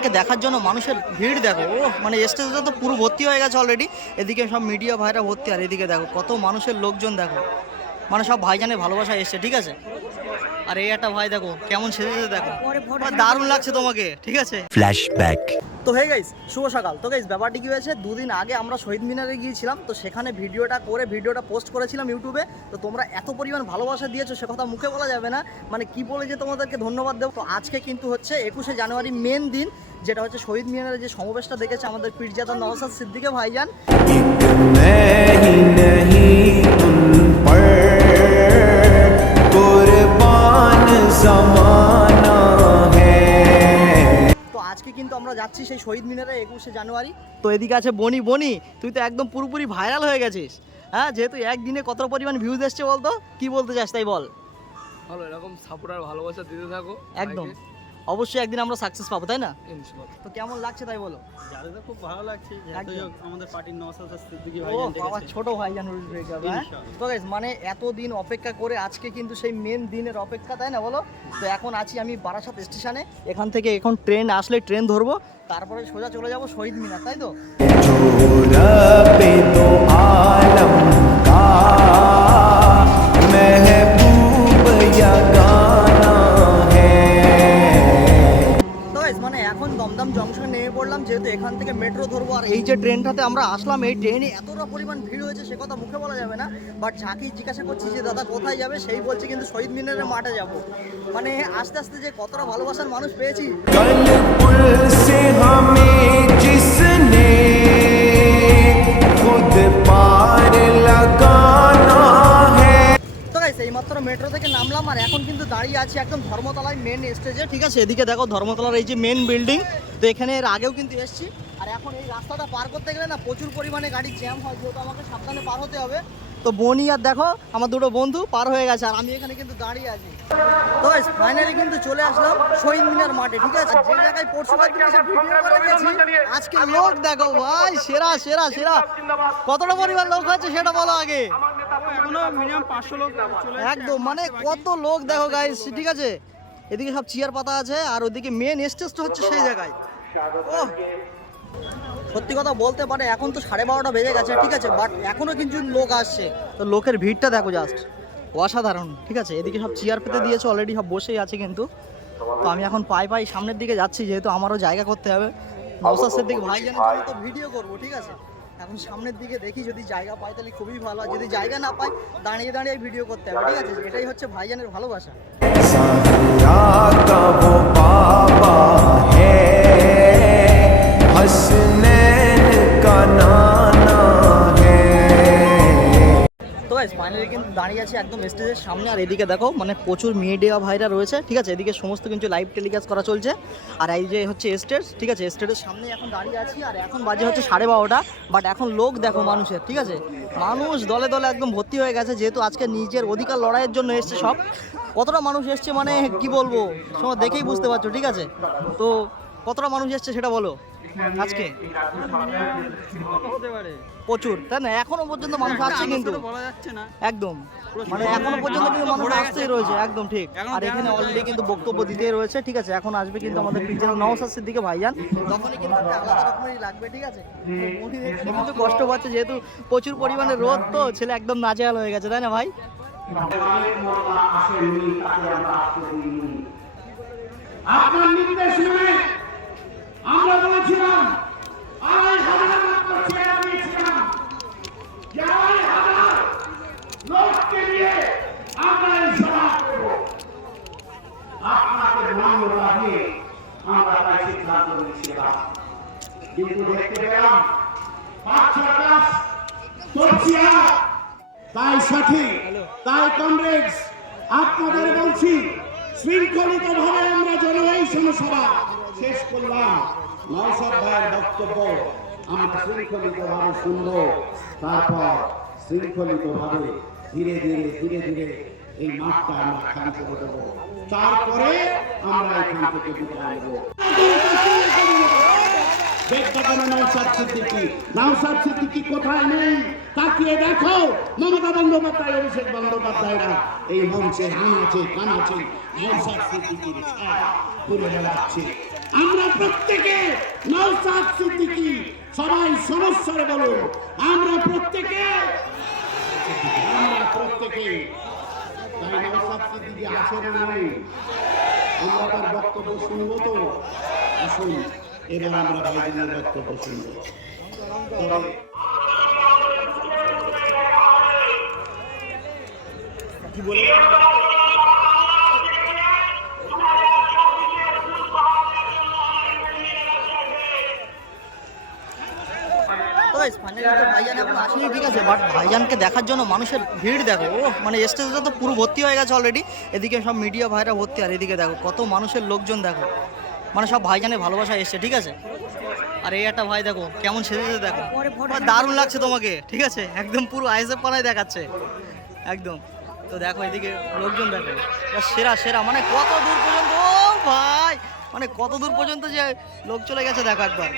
ভাইজানকে দেখার জন্য মানুষের ভিড় দেখো। ও মানে স্টেজটা তো পুরো ভর্তি হয়ে গেছে অলরেডি। এদিকে সব মিডিয়া ভাইরা ভর্তি, আর এদিকে দেখো কত মানুষের লোকজন দেখো, মানে সব ভাইজানের ভালোবাসা এসছে, ঠিক আছে। আর এই একটা ভাই দেখো কেমন সেজেছে দেখো, দারুণ লাগছে তোমাকে, ঠিক আছে। ফ্ল্যাশব্যাক। তো হে গাইস, শুভ সকাল। তো গাইস ব্যাপারটি কি হয়েছে, দুদিন আগে আমরা শহীদ মিনারে গিয়েছিলাম, তো সেখানে ভিডিওটা পোস্ট করেছিলাম ইউটিউবে। তো তোমরা এত পরিমাণ ভালোবাসা দিয়েছো সে কথা মুখে বলা যাবে না, মানে কি বলে যে তোমাদেরকে ধন্যবাদ দেবো। তো আজকে কিন্তু হচ্ছে 21শে জানুয়ারি মেন দিন, যেটা হচ্ছে শহীদ মিনারে যে সমাবেশটা দেখেছে আমাদের পীরজাদা নওশাদ সিদ্দিকী ভাইজান। তো আজকে কিন্তু আমরা যাচ্ছি সেই শহীদ মিনারে 21শে জানুয়ারি। তো এদিকে আছে বনি। বনি, তুই তো একদম পুরোপুরি ভাইরাল হয়ে গেছিস, হ্যাঁ, যেহেতু একদিনে কত পরিমাণ ভিউজ এসছে বলতো, কি বলতে চাস তাই বল। ভালো, এরকম সাপোর্ট আর ভালোবাসা দিতে থাকো। একদম, অবশ্যই একদিন আমরা সাকসেস পাবো, তাই না? ইনশাআল্লাহ। তো কেমন লাগছে তাই বলো। জানতে খুব ভালো লাগছে, আমাদের পার্টির নওশাদ সিদ্দিকী ও ভাইজান বাবা, দেখেছে। ছোট ভাইজান হয়ে যাবে। তো গাইস মানে এতদিন অপেক্ষা করে আজকে কিন্তু সেই মেন দিনের অপেক্ষা, তাই না বলো। তো এখন আছি আমি বারাসাত স্টেশনে, এখান থেকে এখন ট্রেন আসলে ট্রেন ধরবো, তারপরে সোজা চলে যাব শহীদ মিনার, তাই তো। মানে এখন দমদম জংশনে নেমে পড়লাম, যেহেতু এখান থেকে মেট্রো ধরবো। আর এই যে ট্রেনটাতে আমরা আসলাম, এই ট্রেনে এতটা পরিমাণ ভিড় হয়েছে সে কথা মুখে বলা যাবে না। বাট যাকে জিজ্ঞাসা করছি যে দাদা কোথায় যাবে, সেই বলছে কিন্তু শহীদ মিনারের মাঠে যাব। মানে আস্তে আস্তে যে কতটা ভালোবাসার মানুষ পেয়েছি। এইমাত্র মেট্রো থেকে নামলাম, আর এখন কিন্তু দাঁড়িয়ে আছি একদম ধর্মতলায় মেন স্টেজে, ঠিক আছে। এদিকে দেখো ধর্মতলার এই যে মেন বিল্ডিং, তো এখানে এর আগেও কিন্তু এসেছি। আর এখন এই রাস্তাটা পার করতে গেলে না প্রচুর পরিমাণে গাড়ি জ্যাম হয়, যেহেতু আমাকে সাবধানে পার হতে হবে। তো বনি আর দেখো আমার দুটো বন্ধু পার হয়ে গেছে, আর আমি এখানে কিন্তু দাঁড়িয়ে আছি। তো ফাইনালি কিন্তু চলে আসলাম শহীদ মিনার মাঠে, ঠিক আছে। যে জায়গায় পরশু দিন এসে ভিডিও করে গেছি, আজকে লোক দেখো ভাই, সেরা সেরা সেরা। কতটা পরিমাণ লোক হচ্ছে সেটা বলো আগে। মিনিমাম 500 লোক একদম, মানে কত লোক দেখো গাইস, ঠিক আছে। এদিকে সব চেয়ার পাতা আছে, আর ওদিকে মেন স্টেজটা হচ্ছে সেই জায়গায়। ও সত্যি কথা বলতে পারে এখন তো 12:30 বেজে গেছে, ঠিক আছে, বাট এখনো কিন্তু লোক আসছে। তো লোকের ভিড়টা দেখো জাস্ট অসাধারণ, ঠিক আছে। এদিকে সব চেয়ার পেতে দিয়েছে অলরেডি, সব বসেই আছে কিন্তু। তো আমি এখন পাই সামনের দিকে যাচ্ছি, যেহেতু আমারও জায়গা করতে হবে। নওশাদ সিদ্দিকী ভাইজানের জন্য তো ভিডিও করবো, ঠিক আছে। এখন সামনের দিকে দেখি, যদি জায়গা পাই তাহলে খুবই ভালো, আর যদি জায়গা না পাই দাঁড়িয়ে দাঁড়িয়ে ভিডিও করতে হবে, ঠিক আছে। এটাই হচ্ছে ভাইজানের ভালোবাসা। ফাইনালি কিন্তু দাঁড়িয়ে আছে একদম স্টেজের সামনে, আর এদিকে দেখো মানে প্রচুর মিডিয়া ভাইরা রয়েছে, ঠিক আছে। এদিকে সমস্ত কিন্তু লাইভ টেলিকাস্ট করা চলছে। আর এই যে হচ্ছে স্টেজ, ঠিক আছে, স্টেজের সামনে এখন দাঁড়িয়ে আছি। আর এখন বাজে হচ্ছে 12:30, বাট এখন লোক দেখো মানুষের, ঠিক আছে। মানুষ দলে দলে একদম ভর্তি হয়ে গেছে, যেহেতু আজকে নিজের অধিকার লড়াইয়ের জন্য এসছে সব। কতটা মানুষ এসছে মানে কি বলবো, তোমরা দেখেই বুঝতে পারছো, ঠিক আছে। তো কতটা মানুষ এসছে সেটা বলো আজকে। প্রচুর, তাই না? এখনো পর্যন্ত মানুষ আসছে কিন্তু বলা যাচ্ছে না একদম, মানে এখনো পর্যন্ত কিন্তু মানুষ আসতেই রয়েছে, একদম ঠিক। আর এখানে অলরেডি কিন্তু বক্তব্য দিতেই রয়েছে, ঠিক আছে। এখন আসবে কিন্তু আমাদের পীরজাদা নওশাদ সিদ্দিকী ভাইজান, তখনই কিন্তু একটা আলাদা রকমেরই লাগবে, ঠিক আছে। উনি কিন্তু কষ্ট পাচ্ছে, যেহেতু প্রচুর পরিমাণে রোদ, তো ছেলে একদম নাজেহাল হয়ে গেছে, তাই না ভাই? আপনার নির্দেশ শুনে আমরা বলেছিলাম 2,500 চেয়ার দিয়েছিলাম, 2,500 লোককে নিয়ে আমরা এই সভা করব। আপনাকে ধন্যবাদ দিয়ে আমরা তাই সিদ্ধান্ত নিয়েছিলাম, কিন্তু দেখতে পেলাম 5-6 ক্লাস চলছি। তাই সাথী, তাই কমরেডস, আপনাদের বলছি শৃঙ্খলিত ভাবে আমরা জনগণ সভা শেষ করলাম। নওশাদ ভাইয়ের বক্তব্য আমরা শৃঙ্খলিত ভাবে শুনবো, তারপর শৃঙ্খলিত ভাবে ধীরে ধীরে এই মাঠটা আমরা খালি করে দেবো, তারপরে আমরা এখান থেকে বিদায় নেব। বেগবাগানে নওশাদ সিদ্দিকী কোথায় নেই? তাকিয়ে দেখো, মমতা বন্দ্যোপাধ্যায়, অভিষেক বন্দ্যোপাধ্যায়রা এই মঞ্চে হানাচে কানাচে নওশাদ সিদ্দিকীর ছায়া তুলে বেড়াচ্ছে। আমরা প্রত্যেকে নওশাদ সিদ্দিকী, সবাই সমস্যারে বলুন, আমরা প্রত্যেকে তাই নওশাদ সিদ্দিকী আছে না নাই? আমরা তার বক্তব্য শুনবো তো? আসুন এবার আমরা ভাইজানের বক্তব্য শুনবো। কি বলে? তো গাইস ফাইনালি তো ভাইজান এখন আসেনি, ঠিক আছে, বাট ভাইজানকে দেখার জন্য মানুষের ভিড় দেখো, ও মানে স্টেজটা তো পুরো ভর্তি হয়ে গেছে অলরেডি। এদিকে সব মিডিয়া ভাইরা ভর্তি, আর এদিকে দেখো কত মানুষের লোকজন দেখো, মানে সব ভাইজানের ভালোবাসায় এসছে, ঠিক আছে। আর এই একটা ভাই দেখো কেমন সেজেছে দেখো, দারুণ লাগছে তোমাকে, ঠিক আছে, একদম পুরো আইএসএফ পাড়ায় দেখাচ্ছে একদম। তো দেখো এদিকে লোকজন দেখো, সেরা সেরা, মানে কত দূর পর্যন্ত, ও ভাই মানে কত দূর পর্যন্ত যে লোক চলে গেছে দেখো একবার,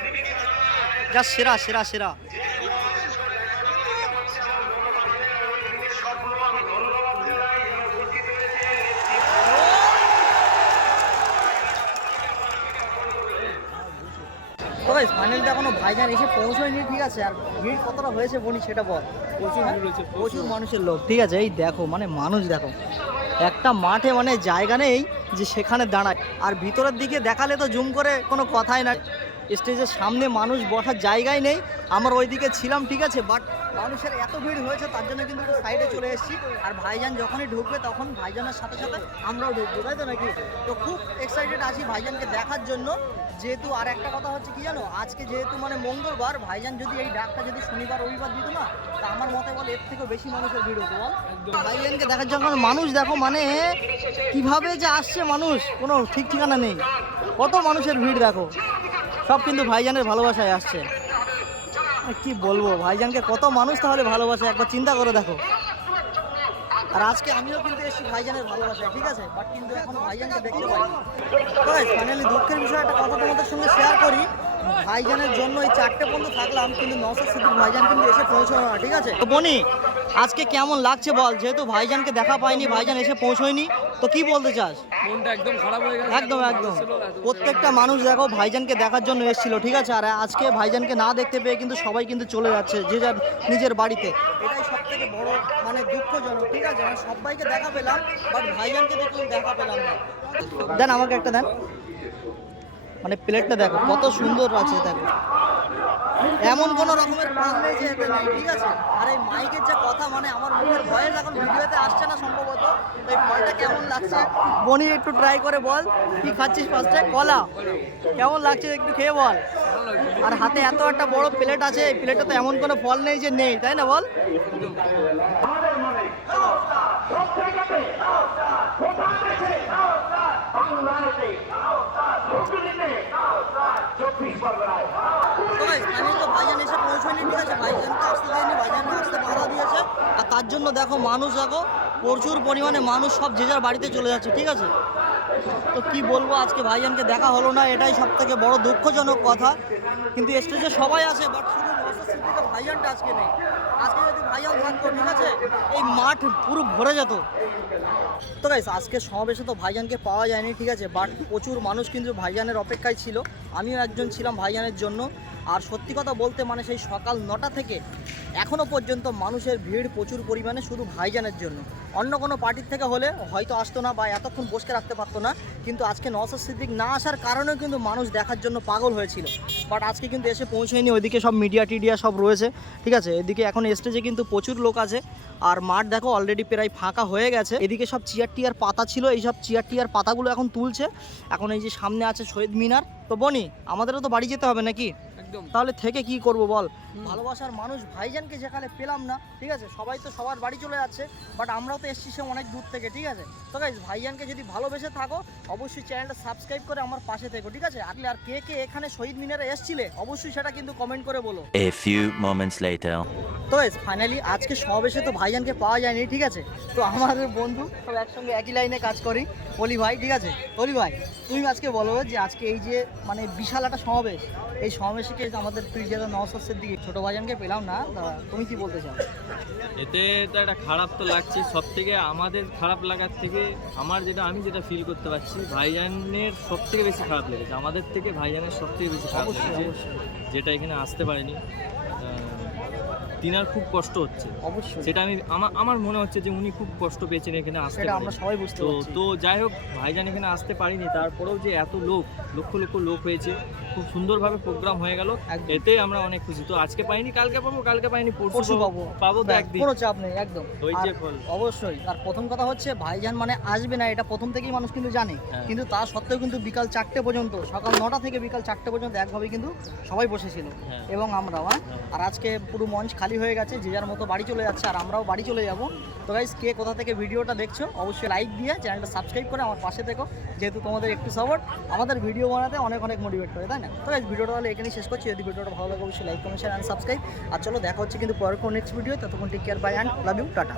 যা সেরা সেরা সেরা। ফাইনালি এখনো ভাইজান এসে পৌঁছয়নি, ঠিক আছে। আর ভিড় কতটা হয়েছে বনি সেটা বল। প্রচুর মানুষের লোক, ঠিক আছে। এই দেখো মানে মানুষ দেখো, একটা মাঠে মানে জায়গা নেই যে সেখানে দাঁড়ায়, আর ভিতরের দিকে দেখালে তো জুম করে কোনো কথাই না, স্টেজের সামনে মানুষ বসার জায়গাই নেই। আমরা ওইদিকে ছিলাম, ঠিক আছে, বাট মানুষের এত ভিড় হয়েছে তার জন্য কিন্তু একটু সাইডে চলে এসেছি। আর ভাইজান যখনই ঢুকবে তখন ভাইজানের সাথে সাথে আমরাও ঢুকবো, তাই তো নাকি? তো খুব এক্সাইটেড আছি ভাইজানকে দেখার জন্য। যেহেতু আর একটা কথা হচ্ছে কি জানো, আজকে যেহেতু মানে মঙ্গলবার, ভাইজান যদি এই ডাকটা যদি শনিবার রবিবার দিত না, তা আমার মতে বলে এর থেকেও বেশি মানুষের ভিড় হতো বল। ভাইজানকে দেখার জন্য মানুষ দেখো, মানে কিভাবে যে আসছে মানুষ, কোনো ঠিক ঠিকানা নেই, কত মানুষের ভিড় দেখো, সব কিন্তু ভাইজানের ভালোবাসায় আসছে। কি বলবো, ভাইজানকে কত মানুষ তাহলে ভালোবাসে একবার চিন্তা করে দেখো। আর আজকে আমিও কিন্তু এসেছি ভাইজানের ভালোবাসায়, ঠিক আছে, বাট কিন্তু এখন ভাইজানকে দেখতে পাই। তো ফাইনালি দুঃখের বিষয় একটা কথা তোমাদের সঙ্গে শেয়ার করি, ভাইজানের জন্য এই 4টে পর্যন্ত থাকলাম, কিন্তু নওশাদ সিদ্দিকী ভাইজান কিন্তু এসে পৌঁছানো না, ঠিক আছে। তো বনি আজকে কেমন লাগছে বল, যেহেতু ভাইজানকে দেখা পাইনি, ভাইজান এসে পৌঁছয়নি, তো কি বলতে চাস? মনটা একদম খারাপ হয়ে গেছে। একদম একদম, প্রত্যেকটা মানুষ দেখো ভাইজানকে দেখার জন্য এসেছিল, ঠিক আছে। আর আজকে ভাইজানকে না দেখতে পেয়ে কিন্তু সবাই কিন্তু চলে যাচ্ছে যে যার নিজের বাড়িতে, এটাই সব থেকে বড় মানে দুঃখজনক, ঠিক আছে। মানে সবাইকে দেখা পেলাম, বাট ভাইজানকে দেখলাম দেখা পেলাম না। দেন আমাকে একটা দেন, মানে প্লেটটা দেখো কত সুন্দর আছে দেখো, এমন কোনো রকমের ফল নেই যে এতে নেই, ঠিক আছে। আর এই মাইকের যে কথা, মানে আমার মুখের ভয়েস এখন ভিডিওতে আসছে না সম্ভবত, এই ফলটা কেমন লাগছে বনি একটু ট্রাই করে বল। কি খাচ্ছিস ফার্স্টে? কলা। কেমন লাগছে একটু খেয়ে বল। আর হাতে এত একটা বড় প্লেট আছে, এই প্লেটে তো এমন কোনো ফল নেই যে নেই, তাই না বল? ভাইজান এসে পৌঁছয়নি, ঠিক আছে, ভাইজানকে আসতে দেয়নি, ভাইজানকে আসতে বাধা দিয়েছে। আর তার জন্য দেখো মানুষ দেখো, প্রচুর পরিমাণে মানুষ সব যে যার বাড়িতে চলে যাচ্ছে, ঠিক আছে। তো কি বলবো, আজকে ভাইজানকে দেখা হলো না, এটাই সব থেকে বড় দুঃখজনক কথা। কিন্তু স্টেজে সবাই আছে, বাট শুধু নওশাদ সিদ্দিকী ভাইজানটা আজকে নেই। আজকে যদি ভাইজান থাকতো, ঠিক আছে, এই মাঠ পুরো ভরে যেত। তো গাইস আজকে সমাবেশে তো ভাইজানকে পাওয়া যায়নি, ঠিক আছে, বাট প্রচুর মানুষ কিন্তু ভাইজানের অপেক্ষায় ছিল, আমিও একজন ছিলাম ভাইজানের জন্য। আর সত্যি কথা বলতে মানে সেই সকাল 9টা থেকে এখনও পর্যন্ত মানুষের ভিড় প্রচুর পরিমাণে শুধু ভাইজানের জন্য। অন্য কোনো পার্টির থেকে হলে হয়তো আসতো না বা এতক্ষণ বসে রাখতে পারতো না, কিন্তু আজকে নওশাদ সিদ্দিকী না আসার কারণেও কিন্তু মানুষ দেখার জন্য পাগল হয়েছিল, বাট আজকে কিন্তু এসে পৌঁছয়নি। ওইদিকে সব মিডিয়া টিডিয়া সব রয়েছে, ঠিক আছে, এদিকে এখন স্টেজে কিন্তু প্রচুর লোক আছে। আর মাঠ দেখো অলরেডি প্রায় ফাঁকা হয়ে গেছে। এদিকে সব চেয়ার টিয়ার পাতা ছিল, এই সব চেয়ার টিয়ার পাতাগুলো এখন তুলছে। এখন এই যে সামনে আছে শহীদ মিনার। তো বনি আমাদেরও তো বাড়ি যেতে হবে নাকি? তাহলে থেকে কি করব বল, ভালোবাসার মানুষ ভাইজানকে যেখানে পেলাম না, ঠিক আছে, সবাই তো সবার বাড়ি চলে যাচ্ছে, বাট আমরাও তো এসছি সে অনেক দূর থেকে, ঠিক আছে। তো গাইস ভাইজানকে যদি ভালোবেসে থাকো অবশ্যই চ্যানেলটা সাবস্ক্রাইব করে আমার পাশে থেকো, ঠিক আছে। আর কে কে এখানে শহীদ মিনারে এসছিলে অবশ্যই সেটা কিন্তু কমেন্ট করে বলো। A few moments later. তো গাইস ফাইনালি আজকে সমাবেশে তো ভাইজানকে পাওয়া যায়নি, ঠিক আছে। তো আমাদের বন্ধু সব একসঙ্গে একই লাইনে কাজ করি, অলি ভাই, ঠিক আছে। অলি ভাই তুমি আজকে বলো যে আজকে এই যে মানে বিশাল একটা সমাবেশ, এই সমাবেশে আজকে আমাদের প্রিজেতা নওশাদ সিদ্দিকী ছোট ভাইজানকে পেলাম না, তা তুমি কি বলতে চাও? এতে তো একটা খারাপ তো লাগছে, সব থেকে আমাদের খারাপ লাগার থেকে আমি যেটা ফিল করতে পারছি, ভাইজানের সব থেকে বেশি খারাপ লেগেছে, আমাদের থেকে ভাইজানের সব থেকে বেশি খারাপ অবশ্যই, লেগেছে, অবশ্যই। যেটা এখানে আসতে পারেনি। তিনার খুব কষ্ট হচ্ছে, অবশ্যই সেটা আমার মনে হচ্ছে যে উনি খুব কষ্ট পেয়েছেন এখানে আসতে সেটা আমরা পারেনি। সবাই বুঝতে তো পারছি। তো যাই হোক, ভাইজান এখানে আসতে পারিনি, তারপরেও যে এত লক্ষ লক্ষ লোক হয়েছে, খুব সুন্দরভাবে প্রোগ্রাম হয়ে গেল, একদম। এতেই আমরা অনেক খুশি। তো আজকে পাইনি, কালকে পাবো, কালকে পাইনি পরশু পরশু পাবো পাবো তো ব্যাস, একদিন। কোনো চাপ নেই একদম। ওই যে আর ফল। অবশ্যই, আর প্রথম কথা হচ্ছে ভাইজান মানে আসবে না, এটা প্রথম থেকেই মানুষ কিন্তু জানে, হ্যাঁ। কিন্তু তা সত্ত্বেও কিন্তু বিকাল 4টে পর্যন্ত, সকাল 9টা থেকে বিকাল 4টে পর্যন্ত একভাবে কিন্তু সবাই বসেছিল, হ্যাঁ। এবং আমরাও আর আজকে পুরো মঞ্চ খালি হয়ে গেছে, যে যার মতো বাড়ি চলে যাচ্ছে, আর আমরাও বাড়ি চলে যাব। তো গাইস, কে কোথা থেকে ভিডিওটা দেখছো অবশ্যই লাইক দিয়ে চ্যানেলটা সাবস্ক্রাইব করে আমার পাশে থেকো, যেহেতু তোমাদের একটু সাপোর্ট আমাদের ভিডিও বানাতে অনেক অনেক মোটিভেট করে, তাই না? তো গাইস, ভিডিওটা তাহলে এখানেই শেষ করছি। যদি ভিডিওটা ভালো লাগে অবশ্যই like comment share and subscribe. আর চলো দেখা হচ্ছে কিন্তু পরের কোনো নেক্সট ভিডিও, ততক্ষণ take care, bye and love you, tata.